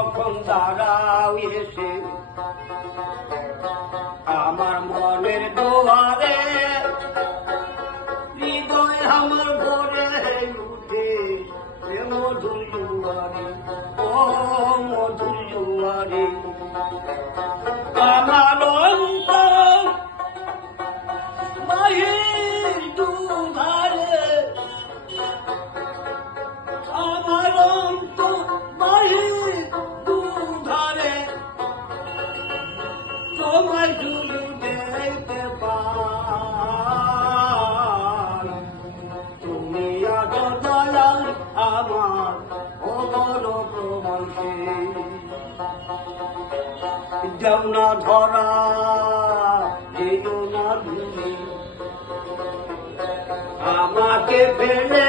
যখন দাঁড়াও এসে আমার মনের দুয়ারে, হৃদয় আমার ভরে উঠে মধুর জুয়ারে, ও মধুর জুয়ারে। আমার অন্তর মাহির দুধারে, আমার অন্তর মাহির দুধারে, তোমায় শুধু দেখতে পাই। তুমি আছো দয়াল আমার অগণ প্রমাণে, যাও না ধরা যেও না ভুলে, আমাকে ফেলে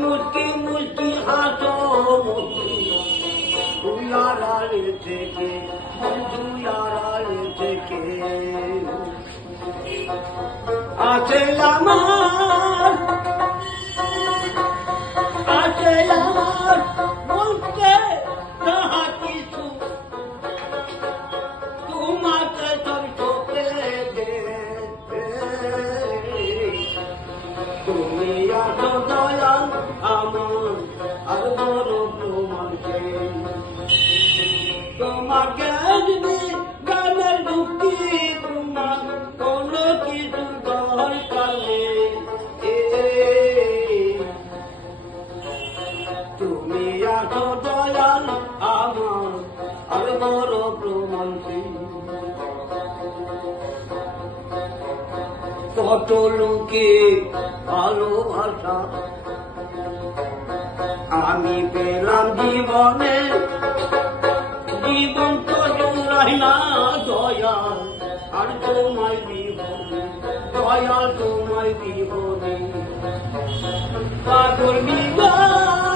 মুস্কি মুস্কি হাসো তুই আড়ালে থেকে, তুই আড়ালে থেকে। আছে আমার, আছে আমার বলতে তাহা কিছু, তোমাকে তোর চোখে দেখতে। তুমি আছো দয়াল আমার আর বড় প্রমাণকে, তোমার জ্ঞান জ্ঞানের মুক্তি, তোমার কোনো কিছু দরকার নেই। তুমি আছো দয়াল আমার আর বড় প্রমাণকে। কত লোকে ভালোবাসা আমি পেলাম জীবনে, জীবন তো জুড়াই না দয়াল আর তোমায় বিহনে, দয়াল তোমায় বিহনে। পাগল বিবাহ